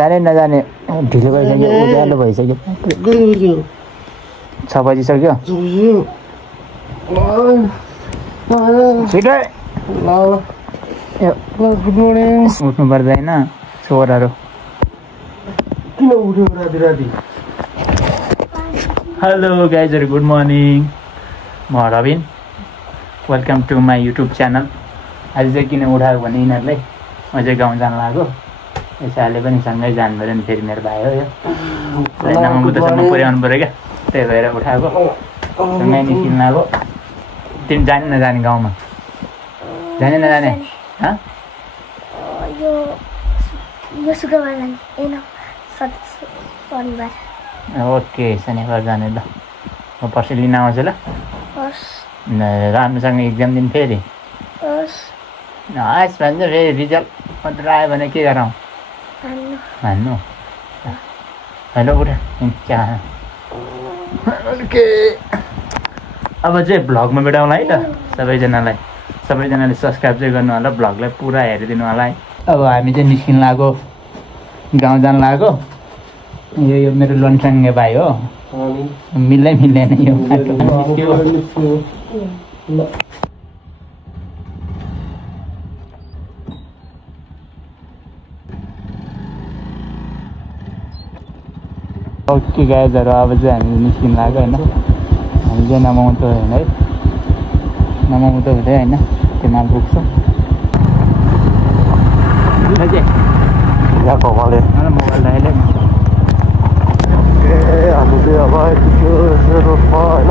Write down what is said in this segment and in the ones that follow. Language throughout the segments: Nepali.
जाने नजाने ढिलो भइसक्यो उज्यालो भइसक्यो 6 बजिसक्यो छिटै गुड मर्निङ उठ्नु पर्दैन छोराहरू किन उठ्यो राति राति हेलो गाइजहरू गुड मर्निङ म Rabin welcome to my YouTube channel आज चाहिँ किन उठाएको भने यिनीहरूलाई म चाहिँ गाउँ जान लाग्यो यसैले पनि सँगै जानु पऱ्यो नि फेरि मेरो भाइ हो यो नमबुद्धसम्म पुर्याउनु पऱ्यो क्या त्यही भएर उठाएको सँगै निस्किनु लाग्यो तिमी जाने नजाने गाउँमा जाने नजाने यो शुक्रबार जाने शनिबार ओके शनिबार जाने ल म पर्सि लिन आउँछु ल राम्रोसँग इक्जाम दिन फेरि हस् भन्छु फेरि रिजल्ट मात्र आयो भने के गरौँ भन्नु हेलो उठ चिया के अब चाहिँ भ्लगमा भेटाउँला है त सबैजनाले सब्सक्राइब चाहिँ गर्नु होला भ्लगलाई पुरा हेरिदिनु होला है अब हामी चाहिँ निस्किनु लाग्यो गाउँ जानु लाग्यो यो मेरो लन्साङ्गे भाइ हो मिल्दैन यो ओके गाइजहरू अब चाहिँ हामी निस्किनु लाग्यो होइन हामी चाहिँ नमाउतो होइन है नमाउतो हुँदै होइन त्यहाँ पुग्छौँ मोबाइल राखेर हामी चाहिँ अब आइपुग्यो रोडमा होइन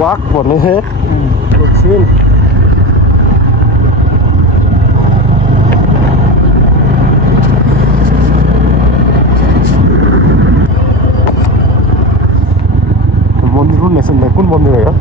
वाक भन्ने एकछिन मन्दिर कुन नेसन कुन मन्दिर हो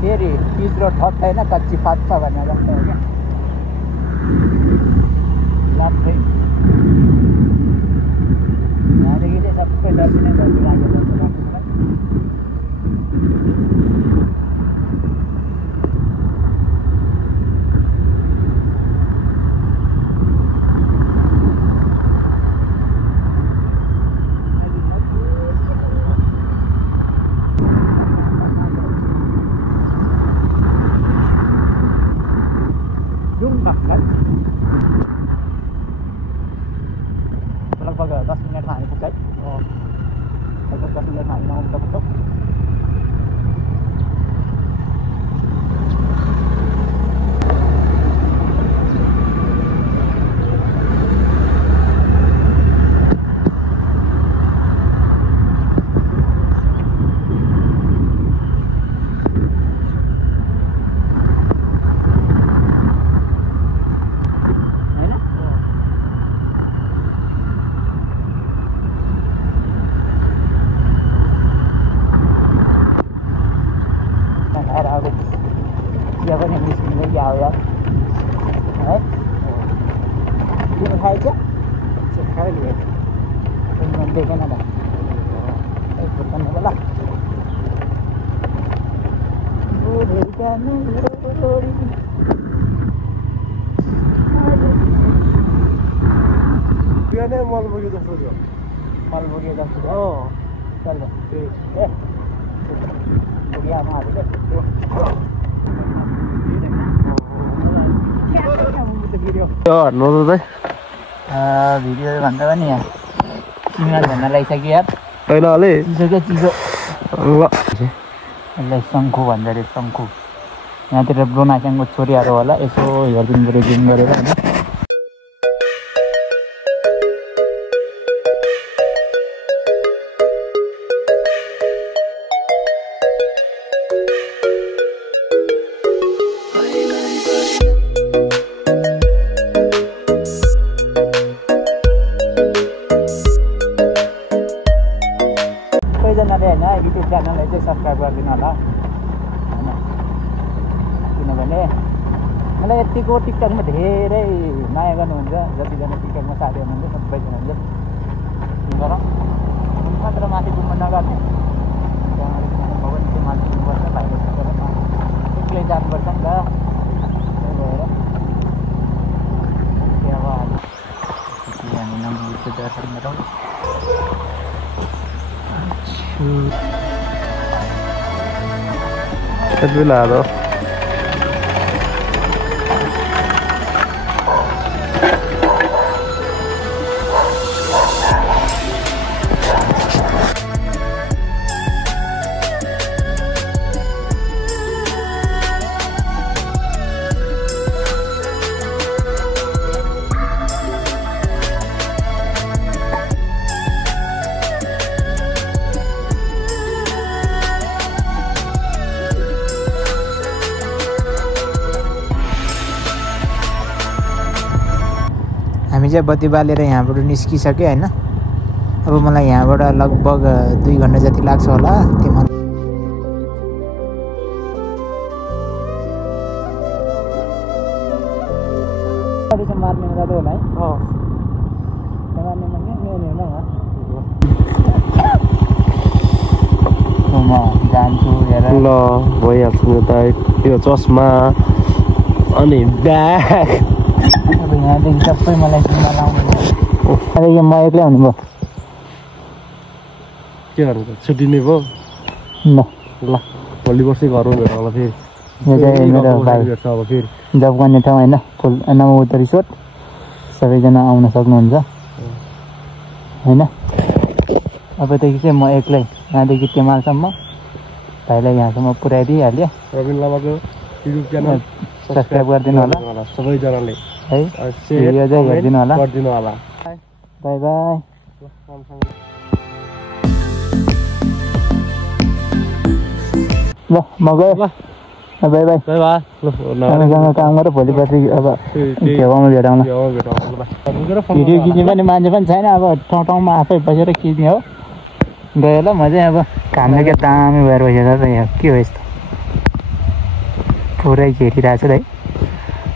फेरि पिच रोड ठप छैन कच्ची फाट छ भने जस्तो हो क्या लाप्थै यहाँदेखि चाहिँ सबै दर्शनै गरिराखेको लगभग 10 मिनटमा हामी पुग्छ है लगभग 10 मिनटमा हामी आउनु सक्छौँ देखेन त बोला बिहानै मल बोक्यो जस्तो छ मल बोक्यो जस्तो छ चल ए बोकियामा हाल्छ भिडियो भन्दा पनि यहाँ सिङ्गल झन्डा लगाइसक्यो यार चिसो क्या चिसो यसलाई शङ्खु भन्छ अरे शङ्खु यहाँतिर ब्रोनास्याङको छोरीहरू होला यसो हेरिदिनु पऱ्यो जुम गरेर होइन सबैजनाले होइन युट्युब च्यानललाई चाहिँ सब्सक्राइब गरिदिनु होला होइन किनभने मलाई यतिको टिकटकमा धेरै माया गर्नुहुन्छ जतिजना टिकटकमा साथी हुनुहुन्छ सबैजनाले गरौँ मात्र माथि घुम्न नगर्ने भगवान्को माथि घुम्नुपर्छ बाहिर एक्लै जानुपर्छ नि त त्यही भएर हामी नम्बरको दर्शन गरौँ Advilado. हामी चाहिँ बत्ती बालेर यहाँबाट निस्किसक्यो होइन अब मलाई यहाँबाट लगभग 2 घन्टा जति लाग्छ होला त्यो मार्ने जाँदै होला है म जान्छु हेर ल भइहाल्छ नि त त्यो चस्मा अनि ब्याग अब यहाँदेखि सबै मलाई जिम्मा लाउनु यो म एक्लै हुनुभयो के गर्नु त छुट्टी नै भयो ल ल भोलि वर्षै घर हुँदैन होला फेरि यो चाहिँ मेरो भाइ अब फेरि जब गर्ने ठाउँ होइन फुल नमोबुद्ध रिसोर्ट सबैजना आउन सक्नुहुन्छ होइन अबदेखि चाहिँ म एक्लै यहाँदेखि तेमालसम्म भाइलाई यहाँसम्म पुऱ्याइदिइहाल्यो रबिन लामाको युट्युब च्यानल सब्सक्राइब गरिदिनु होला सबैजनाले है भिडियो चाहिँ हेरिदिनु होला गरिदिनु होला बाई बाई ल म गएँ बाई बाई बाई बाई राम्रोसँग काम गर भोलि पर्सि अब छेउमा भेटौँला भिडियो खिच्ने पनि मान्छे पनि छैन अब ठाउँ ठाउँमा आफै बसेर खिच्ने हो गयो ल म चाहिँ अब घामले क्या दामी भएर बसेर यहाँ के हो यस्तो पुरै घेरिरहेको छु है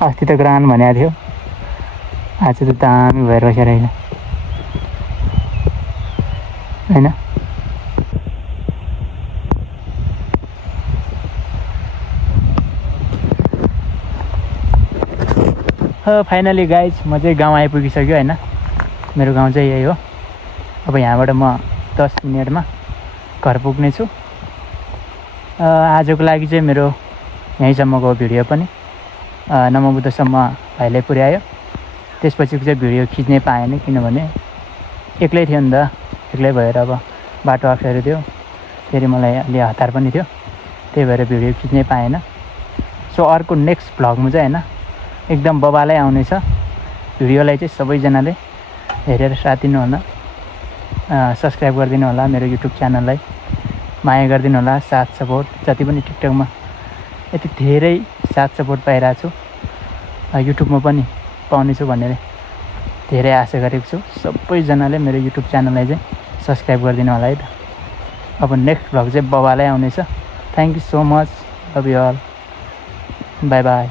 अस्ति त ग्रान भनेको थियो आज त दामी भएर बसेर होइन फाइनली गाइज म चाहिँ गाउँ आइपुगिसक्यो होइन मेरो गाउँ चाहिँ यही हो अब यहाँबाट म 10 मिनटमा घर पुग्नेछु आजको लागि चाहिँ मेरो यहीँसम्मको भिडियो पनि नमोबुद्धसम्म भाइले पुर्यायो त्यसपछिको चाहिँ भिडियो खिच्नै पाएन किनभने एक्लै थियो नि त एक्लै भएर अब बाटो अप्ठ्यारो थियो फेरि मलाई अलि हतार पनि थियो त्यही भएर भिडियो खिच्नै पाएन सो अर्को नेक्स्ट भ्लगमा चाहिँ होइन एकदम बबालै आउनेछ भिडियोलाई चाहिँ सबैजनाले हेरेर साथ दिनु होला सब्सक्राइब गरिदिनु होला मेरो युट्युब च्यानललाई माया गरिदिनु होला साथ सपोर्ट जति पनि टिकटकमा यति धेरै साथ सपोर्ट पाइरहेको छु युट्युबमा पनि पाउनेछु भनेर धेरै आशा गरेको छु सबैजनाले मेरो युट्युब च्यानललाई चाहिँ सब्सक्राइब गरिदिनु होला है त अब नेक्स्ट भ्लग चाहिँ बबालै आउनेछ thank you so much love you all bye by